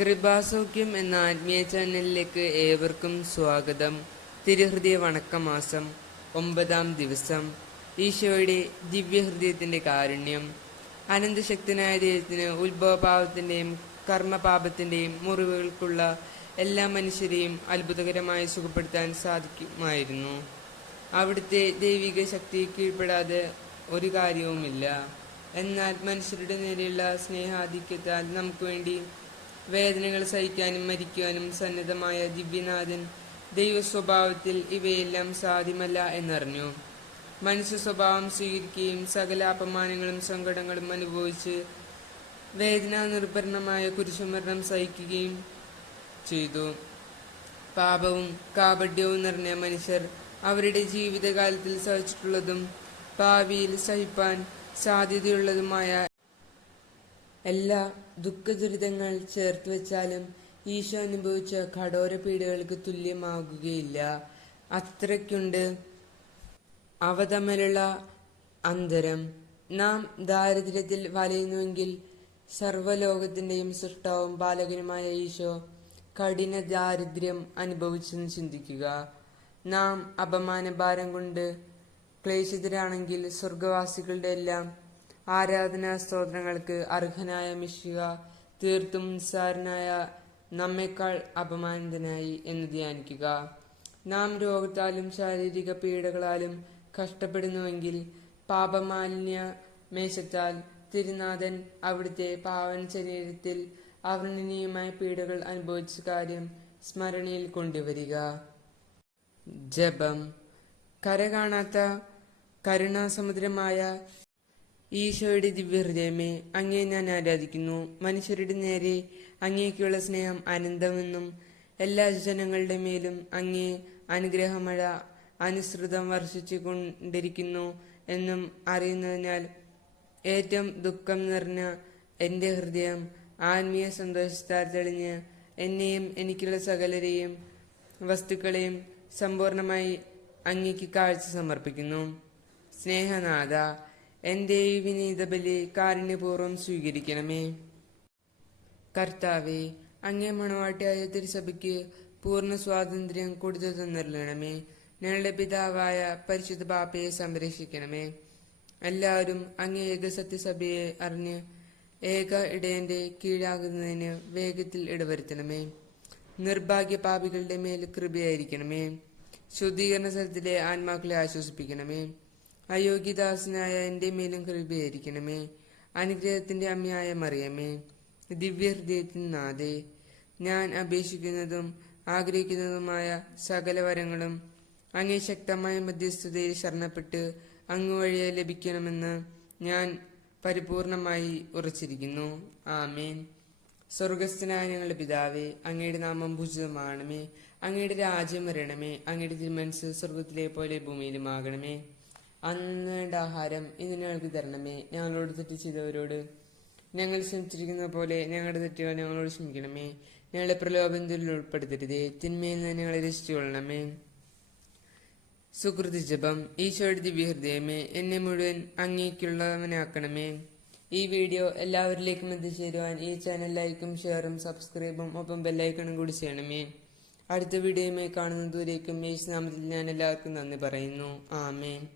കൃപാസൗഖ്യം എന്ന ആത്മീയ ചാനലിലേക്ക് ഏവർക്കും സ്വാഗതം. തിരുഹൃദയ വണക്കമാസം ഒമ്പതാം ദിവസം. ഈശോയുടെ ദിവ്യഹൃദയത്തിന്റെ കാരുണ്യം അനന്തശക്തനായ ദൈവത്തിന് ഉത്ഭവപാപത്തിന്റെയും കർമ്മപാപത്തിന്റെയും മുറിവുകൾക്കുള്ള എല്ലാ മനുഷ്യരെയും അത്ഭുതകരമായി സുഖപ്പെടുത്താൻ സാധിക്കുമായിരുന്നു. അവിടുത്തെ ദൈവിക ശക്തി കീഴ്പ്പെടാതെ ഒരു കാര്യവുമില്ല. എന്നാൽ മനുഷ്യരുടെ നേരെയുള്ള സ്നേഹാധിക്യത്താൽ നമുക്ക് വേണ്ടി വേദനകൾ സഹിക്കാനും മരിക്കുവാനും സന്നദ്ധമായ ദിവ്യനാഥൻ ദൈവ സ്വഭാവത്തിൽ ഇവയെല്ലാം സാധ്യമല്ല എന്നറിഞ്ഞു. മനുഷ്യ സ്വഭാവം സ്വീകരിക്കുകയും സകല അപമാനങ്ങളും സങ്കടങ്ങളും അനുഭവിച്ച് വേദന നിർഭരണമായ കുരിശുമരണം സഹിക്കുകയും ചെയ്തു. പാപവും കാപഡ്യവും നിറഞ്ഞ മനുഷ്യർ അവരുടെ ജീവിതകാലത്തിൽ സഹിച്ചിട്ടുള്ളതും ഭാവിയിൽ സഹിപ്പാൻ സാധ്യതയുള്ളതുമായ എല്ലാ ദുഃഖദുരിതങ്ങൾ ചേർത്ത് വെച്ചാലും ഈശോ അനുഭവിച്ച കഠോര പീഡകൾക്ക് തുല്യമാകുകയില്ല. അത്രയ്ക്കുണ്ട് അവ തമ്മിലുള്ള അന്തരം. നാം ദാരിദ്ര്യത്തിൽ വലയുന്നുവെങ്കിൽ സർവലോകത്തിന്റെയും സൃഷ്ടാവും ബാലകനുമായ ഈശോ കഠിന ദാരിദ്ര്യം അനുഭവിച്ചെന്ന് ചിന്തിക്കുക. നാം അപമാനഭാരം കൊണ്ട് ക്ലേശിതരാണെങ്കിൽ സ്വർഗവാസികളുടെ എല്ലാം ആരാധനാ സ്തോത്രങ്ങൾക്ക് അർഹനായ മിശിക തീർത്തും നിസ്സാരനായ നമ്മേക്കാൾ അപമാനിതനായി എന്ന് ധ്യാനിക്കുക. നാം രോഗത്താലും ശാരീരിക പീഡകളാലും കഷ്ടപ്പെടുന്നുവെങ്കിൽ പാപമാലിന്യ മേശത്താൽ തിരുനാഥൻ അവിടുത്തെ പാവൻ ശരീരത്തിൽ അവർണനീയമായ പീഡകൾ അനുഭവിച്ച കാര്യം സ്മരണയിൽ കൊണ്ടുവരിക. ജപം. കര കാണാത്ത കരുണാസമുദ്രമായ ഈശോയുടെ ദിവ്യഹൃദയമേ അങ്ങേ ഞാൻ ആരാധിക്കുന്നു. മനുഷ്യരുടെ നേരെ അങ്ങേക്കുള്ള സ്നേഹം അനന്തമെന്നും എല്ലാ ജനങ്ങളുടെ മേലും അങ്ങേ അനുഗ്രഹമഴ അനുസൃതം വർഷിച്ചു കൊണ്ടിരിക്കുന്നു എന്നും അറിയുന്നതിനാൽ ഏറ്റവും ദുഃഖം നിറഞ്ഞ എന്റെ ഹൃദയം ആത്മീയ സന്തോഷത്താൽ തെളിഞ്ഞ് എന്നെയും എനിക്കുള്ള സകലരെയും വസ്തുക്കളെയും സമ്പൂർണമായി അങ്ങേക്ക് കാഴ്ച സമർപ്പിക്കുന്നു. സ്നേഹനാഥ എന്റെ ഈ വിനീത ബലി കാരുണ്യപൂർവം സ്വീകരിക്കണമേ. കർത്താവെ അങ്ങേ മണവാട്ടിയായ തിരുസഭയ്ക്ക് പൂർണ സ്വാതന്ത്ര്യം കൊടുത്തു തന്നിരണമേ ഞങ്ങളുടെ പിതാവായ പരിശുദ്ധ ബാപ്പയെ സംരക്ഷിക്കണമേ. എല്ലാവരും അങ്ങേ ഏക സത്യസഭയെ അറിഞ്ഞ് ഏക ഇടയന്റെ കീഴാകുന്നതിന് വേഗത്തിൽ ഇടവരുത്തണമേ. നിർഭാഗ്യ പാപികളുടെ മേൽ കൃപയായിരിക്കണമേ. ശുദ്ധീകരണ സ്ഥലത്തിലെ ആത്മാക്കളെ ആശ്വസിപ്പിക്കണമേ. അയോഗ്യദാസനായ എന്റെ മേലും കൃപയായിരിക്കണമേ. അനുഗ്രഹത്തിന്റെ അമ്മയായ മറിയമേ ദിവ്യഹൃദയത്തിൻ നാഥേ ഞാൻ അപേക്ഷിക്കുന്നതും ആഗ്രഹിക്കുന്നതുമായ സകല വരങ്ങളും അങ്ങേ ശക്തമായ മധ്യസ്ഥതയിൽ ശരണപ്പെട്ട് അങ്ങ് വഴിയെ ലഭിക്കണമെന്ന് ഞാൻ പരിപൂർണമായി ഉറച്ചിരിക്കുന്നു. ആമേൻ. സ്വർഗസ്ഥനായ ഞങ്ങളുടെ പിതാവേ അങ്ങയുടെ നാമം ഭുജിതമാണമേ അങ്ങയുടെ രാജ്യം വരണമേ. അങ്ങയുടെ തിരുമനസ് സ്വർഗത്തിലെ പോലെ ഭൂമിയിലുമാകണമേ. അന്ന് ആഹാരം ഇന്ന് ഞങ്ങൾക്ക് തരണമേ. ഞങ്ങളോട് തെറ്റ് ചെയ്തവരോട് ഞങ്ങൾ ക്ഷമിച്ചിരിക്കുന്ന പോലെ ഞങ്ങളുടെ തെറ്റുകൾ ഞങ്ങളോട് ക്ഷമിക്കണമേ. ഞങ്ങളുടെ പ്രലോഭനത്തിൽ ഉൾപ്പെടുത്തരുതേ. തിന്മയിൽ നിന്ന് ഞങ്ങളെ രക്ഷിച്ചുകൊള്ളണമേ സുഹൃതി ജപം. ഈശോയുടെ ദിവ്യഹൃദയമേ എന്നെ മുഴുവൻ അങ്ങേക്കുള്ളവനാക്കണമേ. ഈ വീഡിയോ എല്ലാവരിലേക്കും എത്തിച്ചേരുവാൻ ഈ ചാനൽ ലൈക്കും ഷെയറും സബ്സ്ക്രൈബും ഒപ്പം ബെല്ലൈക്കണും കൂടി ചെയ്യണമേ. അടുത്ത വീഡിയോയുമായി കാണുന്നതുവരേക്കും യേശുനാമത്തിൽ ഞാൻ എല്ലാവർക്കും നന്ദി പറയുന്നു. ആമേൻ.